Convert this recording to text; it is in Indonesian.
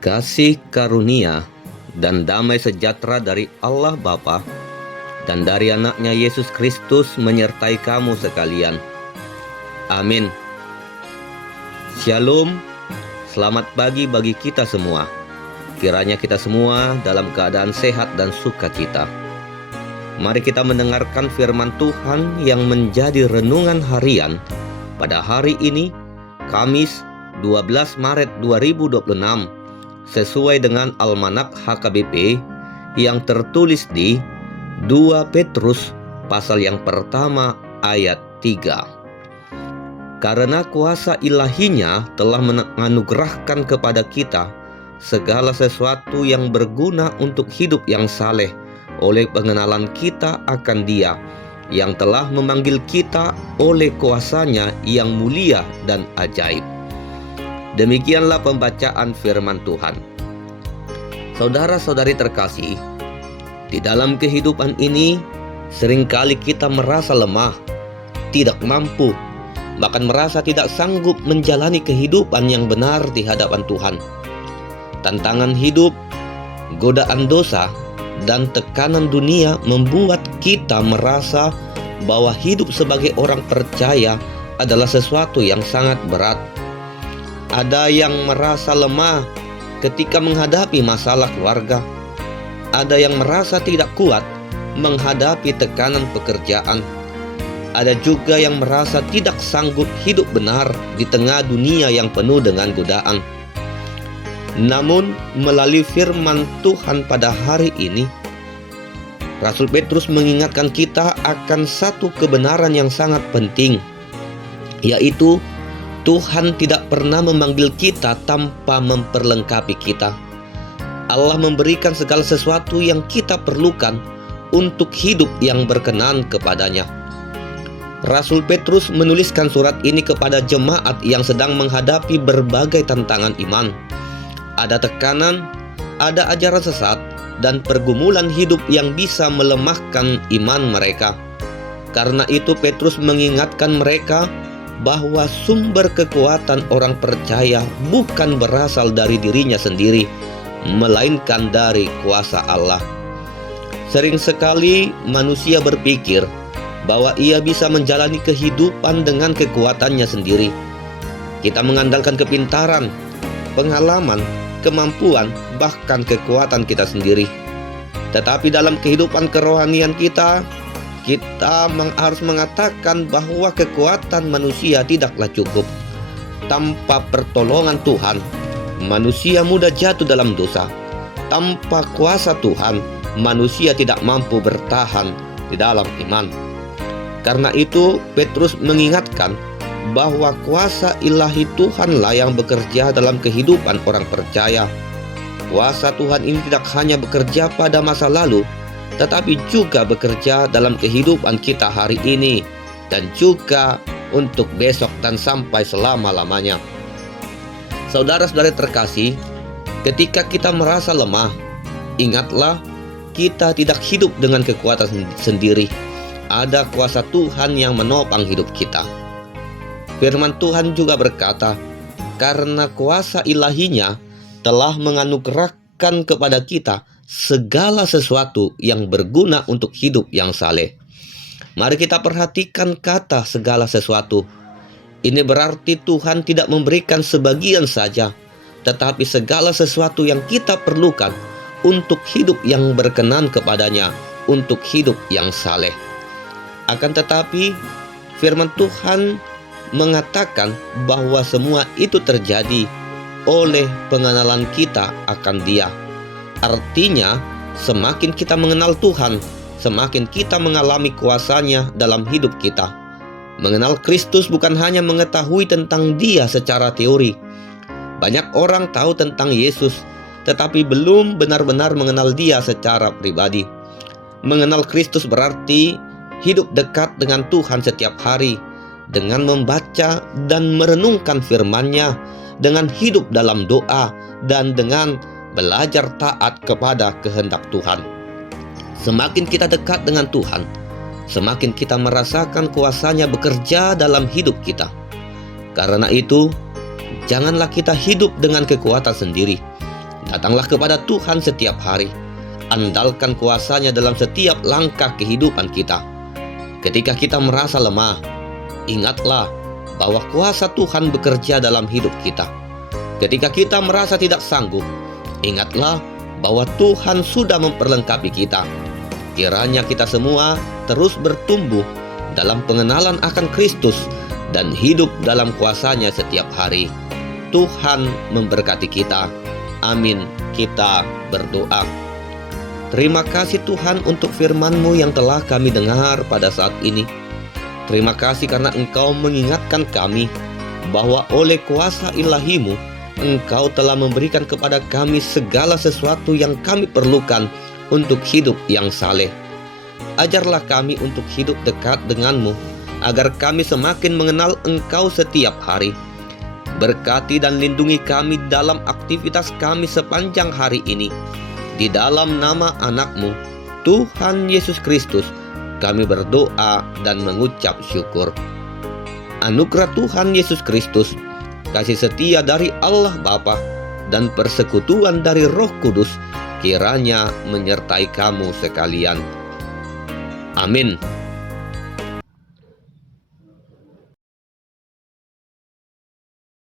Kasih karunia dan damai sejahtera dari Allah Bapa dan dari anaknya Yesus Kristus menyertai kamu sekalian. Amin. Shalom, selamat pagi bagi kita semua. Kiranya kita semua dalam keadaan sehat dan sukacita. Mari kita mendengarkan firman Tuhan yang menjadi renungan harian pada hari ini, Kamis 12 Maret 2026, sesuai dengan Almanak HKBP yang tertulis di 2 Petrus pasal yang pertama ayat 3. Karena kuasa ilahinya telah menganugerahkan kepada kita segala sesuatu yang berguna untuk hidup yang saleh oleh pengenalan kita akan Dia yang telah memanggil kita oleh kuasanya yang mulia dan ajaib. Demikianlah pembacaan firman Tuhan. Saudara-saudari terkasih, di dalam kehidupan ini seringkali kita merasa lemah, tidak mampu, bahkan merasa tidak sanggup menjalani kehidupan yang benar di hadapan Tuhan. Tantangan hidup, godaan dosa, dan tekanan dunia membuat kita merasa bahwa hidup sebagai orang percaya adalah sesuatu yang sangat berat. Ada yang merasa lemah ketika menghadapi masalah keluarga. Ada yang merasa tidak kuat menghadapi tekanan pekerjaan. Ada juga yang merasa tidak sanggup hidup benar di tengah dunia yang penuh dengan godaan. Namun, melalui firman Tuhan pada hari ini, Rasul Petrus mengingatkan kita akan satu kebenaran yang sangat penting, yaitu Tuhan tidak pernah memanggil kita tanpa memperlengkapi kita. Allah memberikan segala sesuatu yang kita perlukan untuk hidup yang berkenan kepadanya. Rasul Petrus menuliskan surat ini kepada jemaat yang sedang menghadapi berbagai tantangan iman. Ada tekanan, ada ajaran sesat, dan pergumulan hidup yang bisa melemahkan iman mereka. Karena itu Petrus mengingatkan mereka bahwa sumber kekuatan orang percaya bukan berasal dari dirinya sendiri, melainkan dari kuasa Allah. Sering sekali manusia berpikir bahwa ia bisa menjalani kehidupan dengan kekuatannya sendiri. Kita mengandalkan kepintaran, pengalaman, kemampuan, bahkan kekuatan kita sendiri. Tetapi dalam kehidupan kerohanian kita harus mengatakan bahwa kekuatan manusia tidaklah cukup. Tanpa pertolongan Tuhan, manusia mudah jatuh dalam dosa. Tanpa kuasa Tuhan, manusia tidak mampu bertahan di dalam iman. Karena itu, Petrus mengingatkan bahwa kuasa ilahi Tuhanlah yang bekerja dalam kehidupan orang percaya. Kuasa Tuhan ini tidak hanya bekerja pada masa lalu, tetapi juga bekerja dalam kehidupan kita hari ini, dan juga untuk besok dan sampai selama-lamanya. Saudara-saudari terkasih, ketika kita merasa lemah, ingatlah kita tidak hidup dengan kekuatan sendiri. Ada kuasa Tuhan yang menopang hidup kita. Firman Tuhan juga berkata, karena kuasa ilahinya telah menganugerahkan kepada kita segala sesuatu yang berguna untuk hidup yang saleh. Mari kita perhatikan kata segala sesuatu. Ini berarti Tuhan tidak memberikan sebagian saja, tetapi segala sesuatu yang kita perlukan untuk hidup yang berkenan kepadanya, untuk hidup yang saleh. Akan tetapi, firman Tuhan mengatakan bahwa semua itu terjadi oleh pengenalan kita akan Dia. Artinya, semakin kita mengenal Tuhan, semakin kita mengalami kuasanya dalam hidup kita. Mengenal Kristus bukan hanya mengetahui tentang Dia secara teori. Banyak orang tahu tentang Yesus, tetapi belum benar-benar mengenal Dia secara pribadi. Mengenal Kristus berarti hidup dekat dengan Tuhan setiap hari, dengan membaca dan merenungkan firman-Nya, dengan hidup dalam doa, dan dengan belajar taat kepada kehendak Tuhan. Semakin kita dekat dengan Tuhan, semakin kita merasakan kuasa-Nya bekerja dalam hidup kita. Karena itu, janganlah kita hidup dengan kekuatan sendiri. Datanglah kepada Tuhan setiap hari. Andalkan kuasa-Nya dalam setiap langkah kehidupan kita. Ketika kita merasa lemah, ingatlah bahwa kuasa Tuhan bekerja dalam hidup kita. Ketika kita merasa tidak sanggup, ingatlah bahwa Tuhan sudah memperlengkapi kita. Kiranya kita semua terus bertumbuh dalam pengenalan akan Kristus dan hidup dalam kuasa-Nya setiap hari. Tuhan memberkati kita. Amin. Kita berdoa. Terima kasih Tuhan untuk firman-Mu yang telah kami dengar pada saat ini. Terima kasih karena Engkau mengingatkan kami bahwa oleh kuasa ilahi-Mu, Engkau telah memberikan kepada kami segala sesuatu yang kami perlukan untuk hidup yang saleh. Ajarlah kami untuk hidup dekat dengan-Mu, agar kami semakin mengenal Engkau setiap hari. Berkati dan lindungi kami dalam aktivitas kami sepanjang hari ini. Di dalam nama anak-Mu, Tuhan Yesus Kristus, kami berdoa dan mengucap syukur. Anugerah Tuhan Yesus Kristus, kasih setia dari Allah Bapa, dan persekutuan dari Roh Kudus kiranya menyertai kamu sekalian. Amin.